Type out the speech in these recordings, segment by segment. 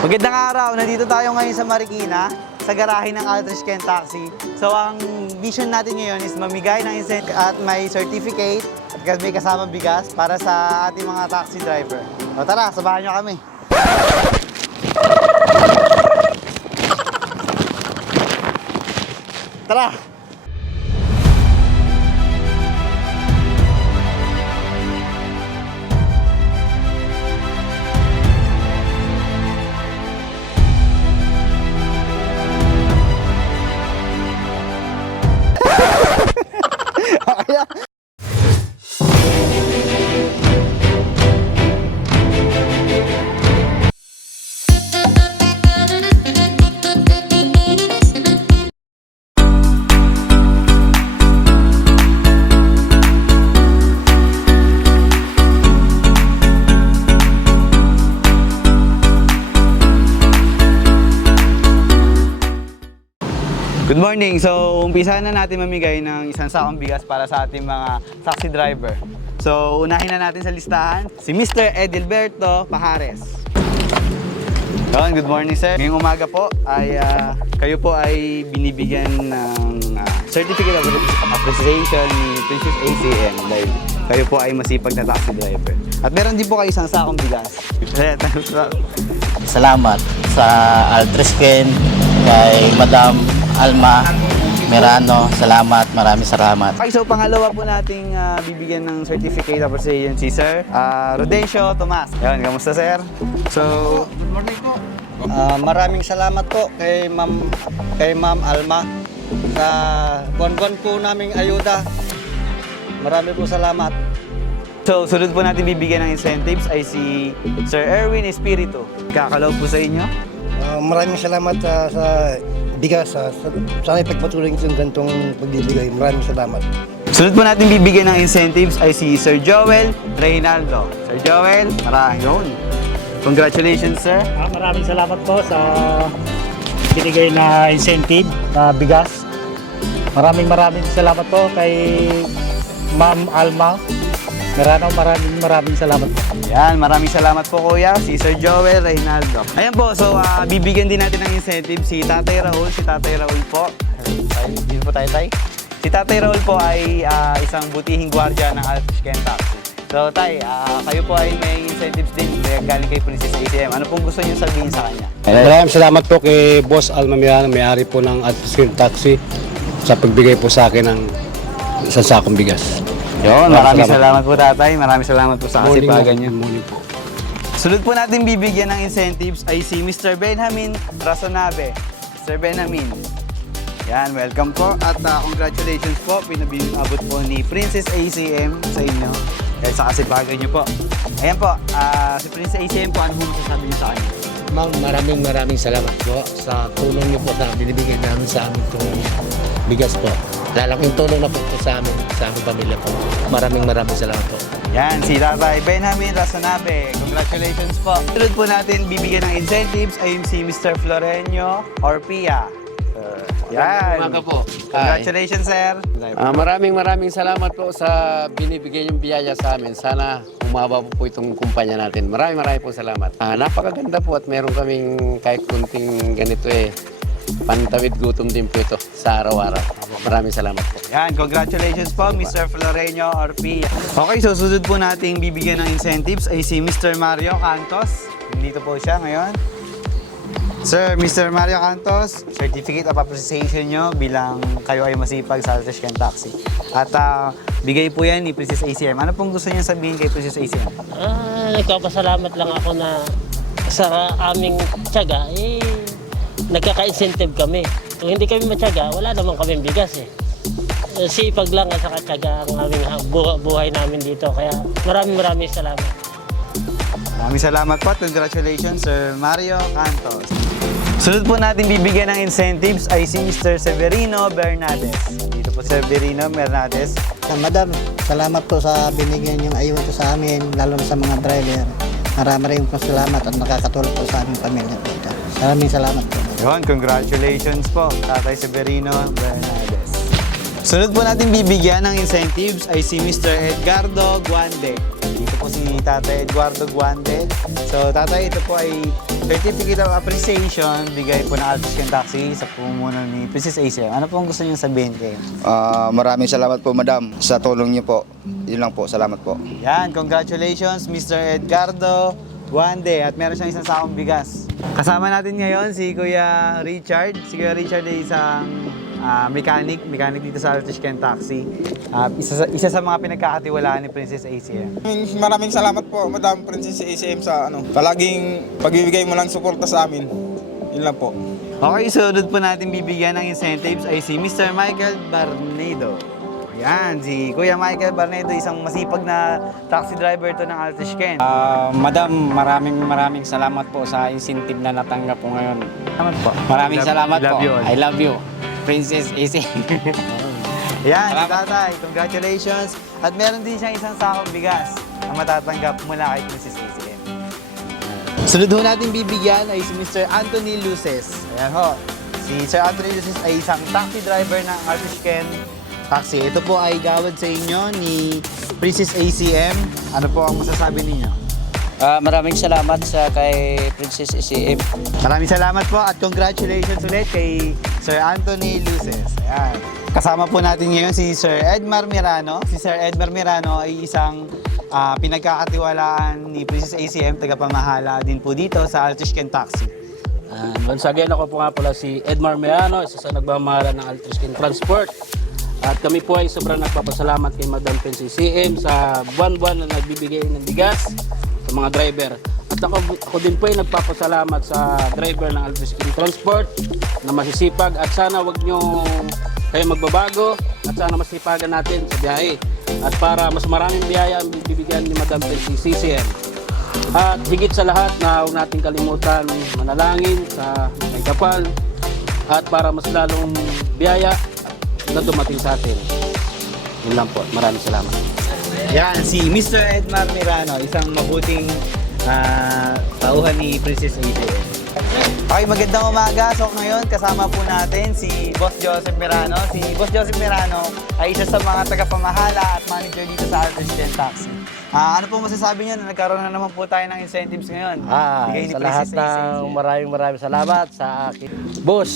Magandang araw! Nandito tayo ngayon sa Marikina, sa garahe ng Aldrich Ken Taxi. So ang mission natin ngayon is mamigay ng incentive at may certificate at may kasama bigas para sa ating mga taxi driver. O tara, sabahan nyo kami. Tara! Okay na. Good morning! So, umpisahan na natin mamigay ng isang sakong bigas para sa ating mga taxi driver. So, unahin na natin sa listahan si Mr. Edilberto Pajares. Good morning sir. Ngayong umaga po ay kayo po ay binibigyan ng Certificate of Appreciation ni Princess ACM dahil kayo po ay masipag na taxi driver. At meron din po kayo isang sakong bigas. Salamat sa Aldrich Ken, kay Madam Alma Merano. Salamat, maraming salamat. Okay, so pangalawa po nating bibigyan ng Certificate of Appreciation si Sir Rodencio Tomas. Yan, kamusta sir? So, Good morning po. Maraming salamat po kay Ma'am Alma sa buwan-buwan po naming ayuda. Marami po salamat. so sunod po natin bibigyan ng incentives ay si Sir Erwin Espiritu. Kakalaw po sa inyo. Maraming salamat sa bigas. Sana ipagpatuloy yung gantong pagbibigay. Maraming salamat. Sunod po natin bibigyan ng incentives ay si Sir Joel Reynaldo. Sir Joel, yun. Congratulations, sir. Maraming salamat po sa binigay na incentive na bigas. Maraming salamat po kay Ma'am Alma Merano. Maraming salamat po. Yan, maraming salamat po kuya, si Sir Joel Reynaldo. Ayan po, so bibigyan din natin ng incentive si Tatay Raul. Si Tatay Raul po, dito po tayo tay. Si Tatay Raul po ay isang butihing gwardiya ng Aldrich Ken Taxi. So tay, kayo po ay may incentives din galing kay Princess ACM. Ano pong gusto niyo sabihin sa kanya? Maraming salamat po kay Boss Alma Mirano, may-ari po ng Aldrich Ken Taxi, sa pagbigay po sa akin ng isang sakong bigas. Yun, maraming salamat po tatay. Maraming salamat po sa kasipagan niyo. Morning po. Sunod po natin bibigyan ng incentives ay si Mr. Benjamin Rasonabe. Mr. Benjamin. Yan, welcome po at congratulations po. Pinabot po ni Princess ACM sa inyo dahil sa kasipagan niyo po. Ayan po, si Princess ACM po, ano po masasabi niyo sa kanya? Ma'am, maraming salamat po sa tulong niyo po na binibigyan namin sa amin itong bigas po. Lalaking tulong na po sa aming pamilya po. Maraming salamat po. Yan, si Tatay Benjamin Rasonabe. Congratulations po. Sunod po natin bibigyan ng incentives ay si Mr. Florenio Orpia. Yan. Umaga po. Congratulations, sir. Maraming salamat po sa binibigay yung biyaya sa amin. Sana umaba po itong kumpanya natin. Maraming po salamat. Napakaganda po at meron kaming kahit kunting ganito pantawid gutom din po ito sa araw-araw. Maraming salamat po. Yan, congratulations po, Mr. Florenio Orpia. Okay, so sunod po nating bibigyan ng incentives ay si Mr. Mario Cantos. Nandito po siya ngayon. Sir, Mr. Mario Cantos, Certificate of Appreciation nyo bilang kayo ay masipag sa Aldrich Ken Taxi. At bigay po yan ni Princess ACM. Ano pong gusto niyo sabihin kay Princess ACM? Nagpapasalamat lang ako na sa aming tiyaga, nagkaka-incentive kami. Kung hindi kami matyaga, wala naman kaming bigas Sipag lang at saka tiyaga ang aming buhay namin dito. Kaya maraming salamat. Maraming salamat po. Congratulations, Sir Mario Cantos. Sunod po natin bibigyan ng incentives ay si Mr. Severino Bernades. Dito po Severino Bernades. Madam, salamat po sa binigyan niyong ayuda sa amin, lalo na sa mga driver. Marami po salamat at nakakatulong po sa aming pamilya po. Maraming salamat po. Yun, congratulations po, Tatay Severino Bernades. Sunod po natin bibigyan ng incentives ay si Mr. Edgardo Guande. Dito po si Tatay Eduardo Guande. So Tatay, ito po ay Certificate of Appreciation bigay po ng Altis Ken Taxi sa pumuno ni Princess ACM. Ano po ang gusto niyo sabihin kayo? Maraming salamat po, madam, sa tulong niyo po. Yun lang po, salamat po. Yan, congratulations Mr. Edgardo Guande at meron siyang isang sakong bigas. Kasama natin ngayon si Kuya Richard. Si Kuya Richard ay isang mechanic dito sa Altis Ken Taxi. Isa sa mga pinagkakatiwalaan ni Princess ACM. Maraming salamat po, Madam Princess ACM sa palaging pagbibigay mo lang suporta sa amin. Yun lang po. Okay, sunod po natin bibigyan ng incentives ay si Mr. Michael Barnedo. Yan, si Kuya Michael Barnedo, isang masipag na taxi driver to ng Altis Ken. Madam, maraming salamat po sa incentive na natanggap po ngayon. Salamat po. Maraming salamat I love po. you all. I love you. Princess AC. Yan, Tatay, congratulations. At meron din siyang isang sakong bigas na matatanggap mula kay Princess ACM. Sunod ho natin bibigyan ay si Mr. Anthony Luces. Ayan ho, si Sir Anthony Luces ay isang taxi driver ng Altis Ken Taxi. Ito po ay gawad sa inyo ni Princess ACM. Ano po ang masasabi ninyo? Maraming salamat sa kay Princess ACM. Maraming salamat po at congratulations ulit kay Sir Anthony Luces. Ayan. Kasama po natin ngayon si Sir Edmar Mirano. Si Sir Edmar Mirano ay isang pinagkakatiwalaan ni Princess ACM, tagapamahala din po dito sa Altis Ken Taxi. Once again, ako po nga pala si Edmar Meano, isa sa nagmamahala ng Altis Ken Transport. At kami po ay sobrang nagpapasalamat kay Madam Princess ACM sa buwan-buwan na nagbibigay ng bigas sa mga driver. At ako din po ay nagpapasalamat sa driver ng Altis Ken Transport na masisipag at sana wag nyo kayo magbabago at sana masipagan natin sa biyahe. At para mas maraming biyaya ang bibigyan ni Madam Princess ACM. At higit sa lahat na huwag natin kalimutan manalangin sa may kapal at para mas lalong biyaya na dumating sa atin. Yun lang po. Maraming salamat. Yan, si Mr. Edmar Mirano, isang mabuting tauhan ni Princess ACM. Okay, magandang umaga. So ngayon, kasama po natin si Boss Joseph Mirano. Si Boss Joseph Mirano ay isa sa mga tagapamahala at manager dito sa Altis Ken Taxi. Ano po masasabi niyo na nagkaroon na naman po tayo ng incentives ngayon? Bigay ni Sa lahat Princess ACM. ng maraming salamat sa akin. Boss,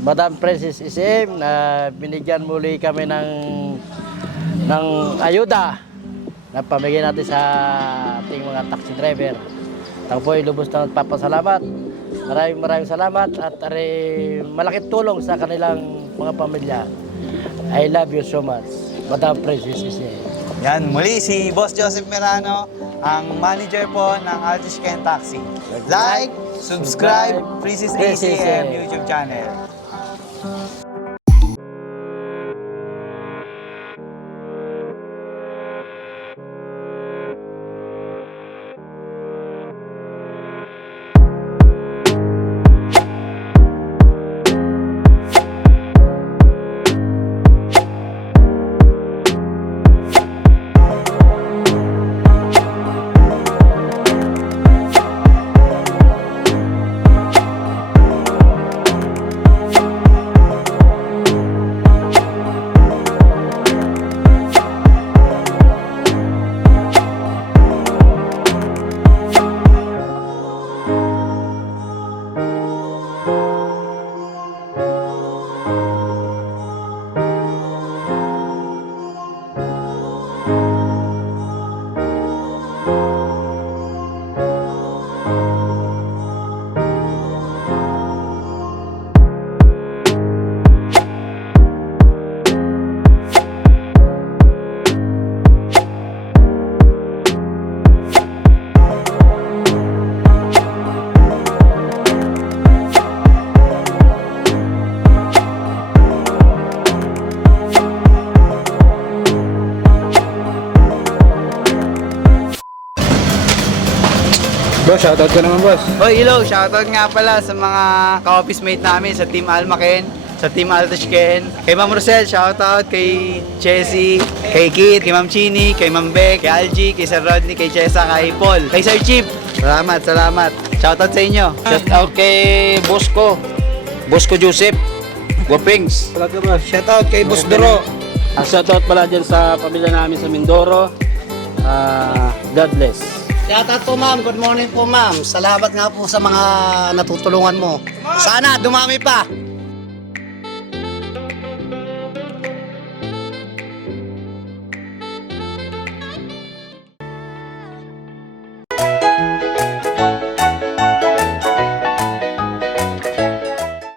Madam Princess ACM, na binigyan muli kami ng ayuda na pamigay natin sa ating mga taxi driver. Ako po ay lubos na nagpapasalamat. Maraming salamat at malaking tulong sa kanilang mga pamilya. I love you so much, Madam Princess ACM. Yan, muli si Boss Joseph Mirano, ang manager po ng Altis Ken Taxi. Like, subscribe, Princess ACM YouTube channel. Boss, shoutout ka naman, boss. Oy, hello! Shoutout nga pala sa mga ka-office mate namin sa Team Alma Ken, sa Team Altis Ken. Kay Ma'am Rosel, shoutout kay Chessy, kay Kit, kay Ma'am Chini, kay Ma'am Beck, kay Algie, kay Sir Rodney, kay Chessa, kay Paul, kay Sir Chip. Salamat. Shoutout sa inyo. Shout out kay Bosco Joseph. Guapings. Shoutout ka, boss. Shout out kay Boss Duro. Shoutout pala dyan sa pamilya namin sa Mindoro. God bless. Shoutout po ma'am, good morning po ma'am. Salamat nga po sa mga natutulungan mo. Sana dumami pa.